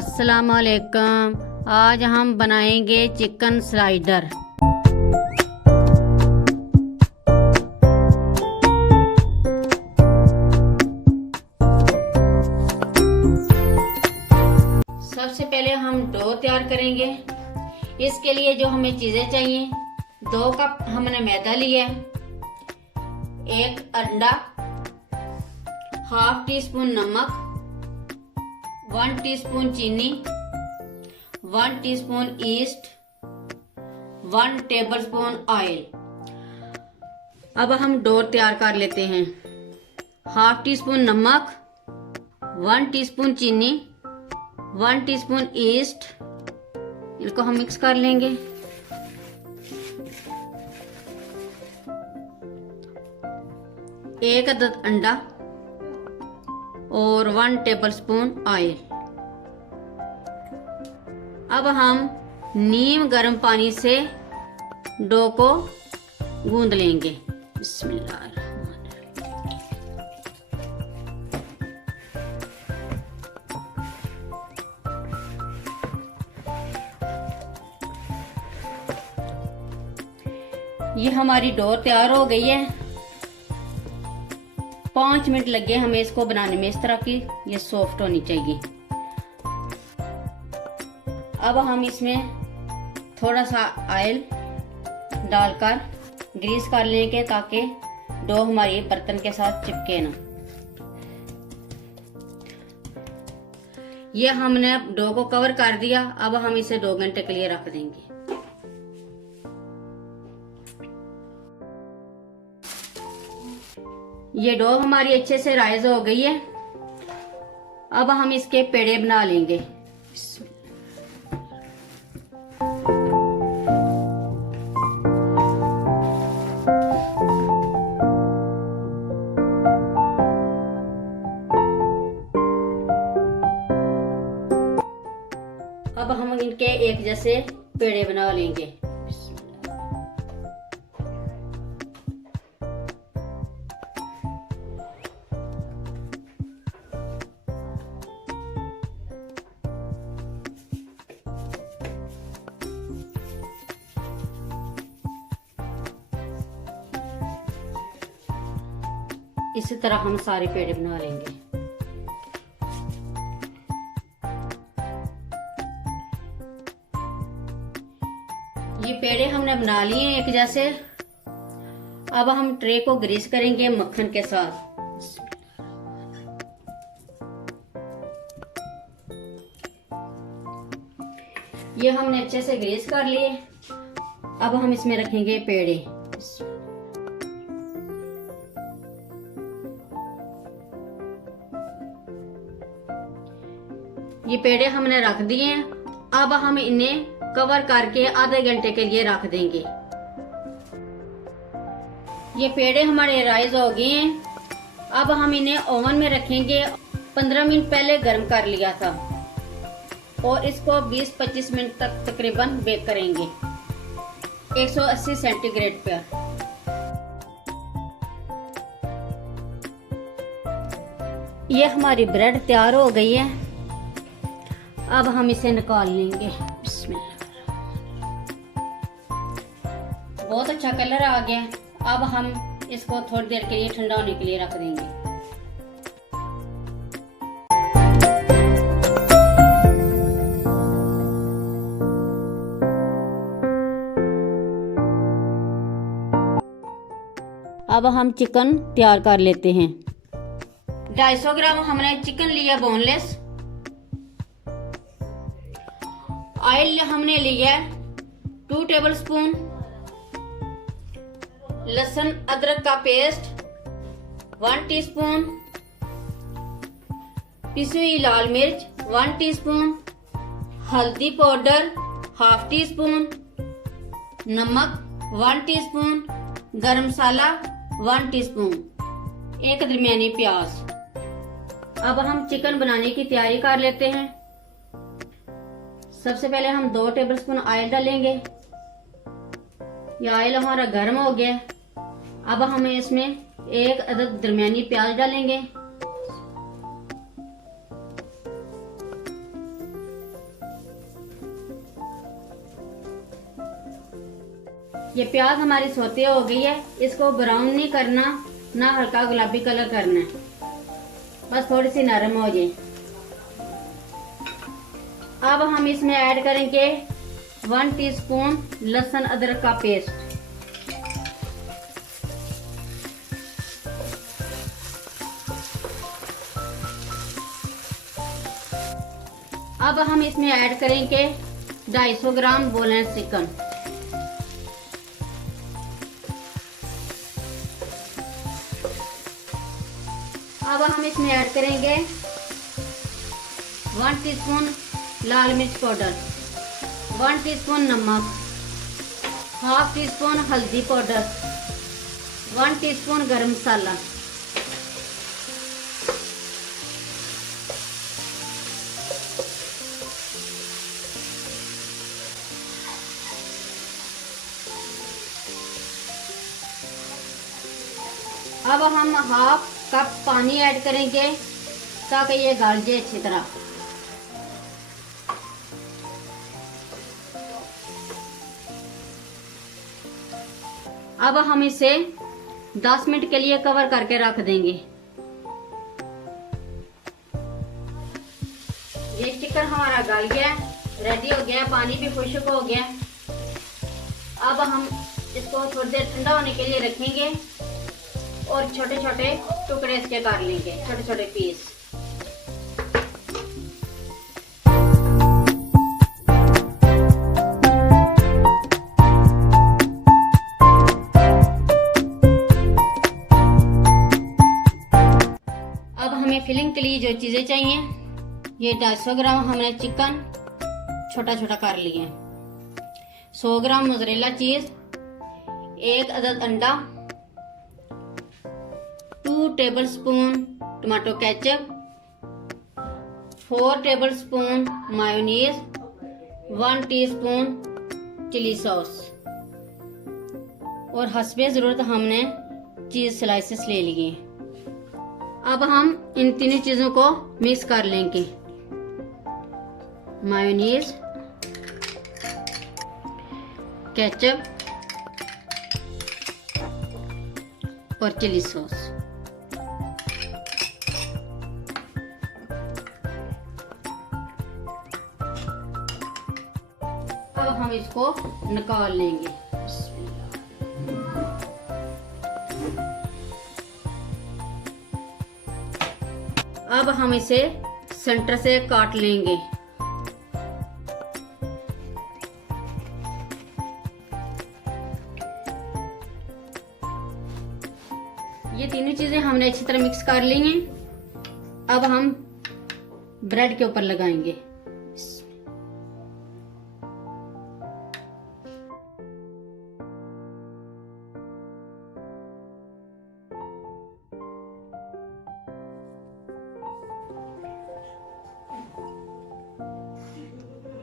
अस्सलाम वालेकुम। आज हम बनाएंगे चिकन स्लाइडर। सबसे पहले हम डो तैयार करेंगे। इसके लिए जो हमें चीजें चाहिए, 2 कप हमने मैदा लिया है, 1 अंडा, हाफ टी स्पून नमक, 1 टीस्पून चीनी, 1 टीस्पून ईस्ट, 1 टेबलस्पून ऑयल। अब हम डो तैयार कर लेते हैं। हाफ टी स्पून नमक, 1 टीस्पून चीनी, 1 टीस्पून ईस्ट, इनको हम मिक्स कर लेंगे। एक अदद अंडा और 1 टेबलस्पून ऑयल। अब हम नीम गर्म पानी से डो को गूंद लेंगे। बिस्मिल्लाह। ये हमारी डो तैयार हो गई है। 5 मिनट लगे हमें इसको बनाने में। इस तरह की ये सॉफ्ट होनी चाहिए। अब हम इसमें थोड़ा सा ऑयल डालकर ग्रीस कर लेंगे ताकि डो हमारी बर्तन के साथ चिपके ना। ये हमने डो को कवर कर दिया। अब हम इसे 2 घंटे के लिए रख देंगे। ये डो हमारी अच्छे से राइज हो गई है। अब हम इसके पेड़े बना लेंगे। अब हम इनके एक जैसे पेड़े बना लेंगे। इसी तरह हम सारे पेड़े बना लेंगे। ये पेड़े हमने बना लिए हैं एक जैसे। अब हम ट्रे को ग्रीस करेंगे मक्खन के साथ। ये हमने अच्छे से ग्रीस कर लिए। अब हम इसमें रखेंगे पेड़े। ये पेड़े हमने रख दिए हैं। अब हम इन्हें कवर करके आधे घंटे के लिए रख देंगे। ये पेड़े हमारे राइज हो गए हैं। अब हम इन्हें ओवन में रखेंगे। 15 मिनट पहले गर्म कर लिया था और इसको 20-25 मिनट तक तकरीबन बेक करेंगे 180 सेंटीग्रेड पर। ये हमारी ब्रेड तैयार हो गई है। अब हम इसे निकाल लेंगे। बिस्मिल्लाह। बहुत अच्छा कलर आ गया। अब हम इसको थोड़ी देर के लिए ठंडा होने के लिए रख देंगे। अब हम चिकन तैयार कर लेते हैं। 250 ग्राम हमने चिकन लिया बोनलेस। ऑयल हमने लिया 2 टेबलस्पून। लहसुन अदरक का पेस्ट 1 टीस्पून। पिसी हुई लाल मिर्च 1 टीस्पून। हल्दी पाउडर हाफ टी स्पून। नमक 1 टीस्पून। गरम मसाला 1 टीस्पून। एक दरमियानी प्याज। अब हम चिकन बनाने की तैयारी कर लेते हैं। सबसे पहले हम 2 टेबलस्पून ऑयल डालेंगे। यह ऑयल हमारा गर्म हो गया। अब हम इसमें 1 अदद दरमियानी प्याज डालेंगे। ये प्याज हमारी सोते हो गई है। इसको ब्राउन नहीं करना, ना हल्का गुलाबी कलर करना है, बस थोड़ी सी नरम हो जाए। अब हम इसमें ऐड करेंगे 1 टीस्पून लहसुन अदरक का पेस्ट। अब हम इसमें ऐड करेंगे 250 ग्राम बोनलेस चिकन। अब हम इसमें ऐड करेंगे 1 टीस्पून लाल मिर्च पाउडर, 1 टीस्पून नमक, हाफ टीस्पून हल्दी पाउडर, 1 टीस्पून गरम मसाला। अब हम हाफ कप पानी ऐड करेंगे ताकि ये गल जाए अच्छी तरह। अब हम इसे 10 मिनट के लिए कवर करके रख देंगे। ये चिकन हमारा गल गया, रेडी हो गया, पानी भी खुश्क हो गया। अब हम इसको थोड़ी देर ठंडा होने के लिए रखेंगे और छोटे छोटे टुकड़े इसके कर लेंगे, छोटे छोटे पीस। अब हमें फिलिंग के लिए जो चीजें चाहिए, ये 250 ग्राम हमने चिकन छोटा छोटा कर लिए, 100 ग्राम मोज़रेला चीज, 1 अदद अंडा, 2 tablespoon tomato ketchup, 4 tablespoon mayonnaise, 1 teaspoon chilli sauce और हस्बे ज़रूरत हमने चीज़ स्लाइसेस ले लिए। अब हम इन तीनों चीज़ों को मिक्स कर लेंगे, मायोनीज, केचप और चिली सॉस। अब हम इसको निकाल लेंगे। अब हम इसे सेंटर से काट लेंगे। ये तीनों चीजें हमने अच्छी तरह मिक्स कर ली हैं। अब हम ब्रेड के ऊपर लगाएंगे।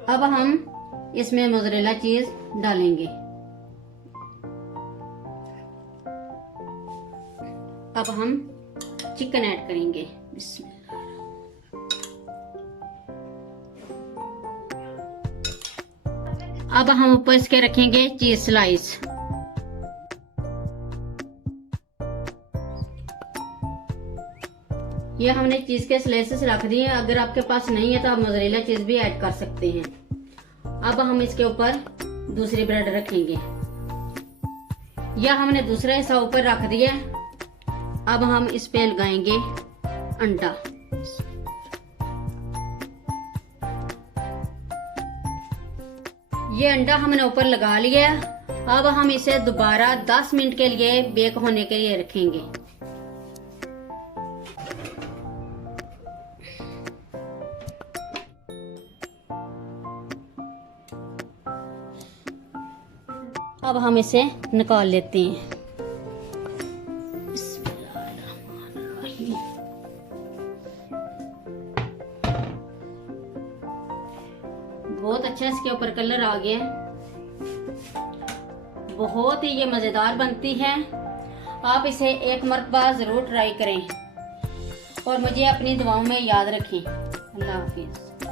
अब हम इसमें मोज़रेला चीज डालेंगे। अब हम चिकन ऐड करेंगे। अब हम ऊपर इसके रखेंगे चीज स्लाइस। ये हमने चीज के स्लाइसेस रख दिए हैं। अगर आपके पास नहीं है तो आप मोज़रेला चीज भी ऐड कर सकते हैं। अब हम इसके ऊपर दूसरी ब्रेड रखेंगे। यह हमने दूसरा हिस्सा ऊपर रख दिया। अब हम इस पे लगाएंगे अंडा। ये अंडा हमने ऊपर लगा लिया। अब हम इसे दोबारा 10 मिनट के लिए बेक होने के लिए रखेंगे। अब हम इसे निकाल लेते हैं। बहुत अच्छा इसके ऊपर कलर आ गया। बहुत ही ये मजेदार बनती है। आप इसे एक मरतबा जरूर ट्राई करें और मुझे अपनी दुआओं में याद रखें। अल्लाह हाफिज।